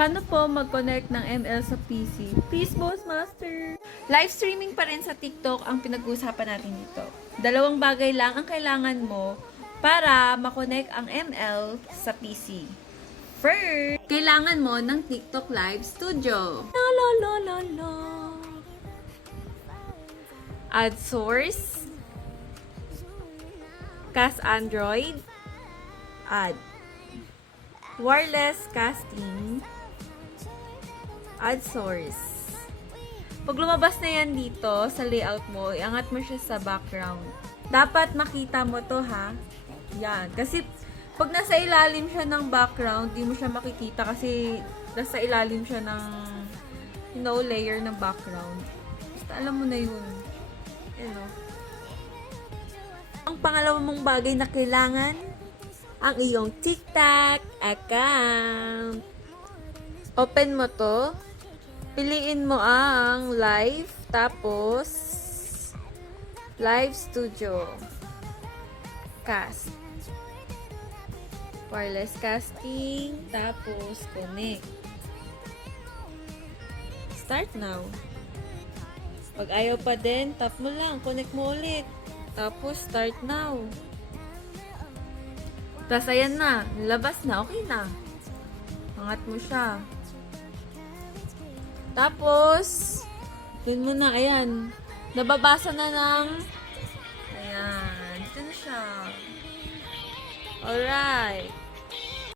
Paano po mag-connect ng ML sa PC? Please, Boss Master! Live streaming pa rin sa TikTok ang pinag-uusapan natin dito. Dalawang bagay lang ang kailangan mo para makonect ang ML sa PC. First, kailangan mo ng TikTok Live Studio. La la la la la. Add source. Cast Android. Add. Wireless casting. Add source. Pag lumabas na yan dito sa layout mo, iangat mo siya sa background. Dapat makita mo to ha. Yan. Kasi pag nasa ilalim siya ng background, di mo siya makikita kasi nasa ilalim siya ng layer ng background. Basta alam mo na yun. Ang pangalawa mong bagay na kailangan, ang iyong TikTok account. Open mo to. Piliin mo ang live, tapos live studio. Cast. Wireless casting, tapos connect. Start now. Pag ayaw pa din, tap mo lang, connect mo ulit. Tapos start now. Tapos ayan na, labas na, okay na. Angat mo siya. Tapos, yun mo na, ayan. Nababasa na ng, ayan, dito na siya. Alright.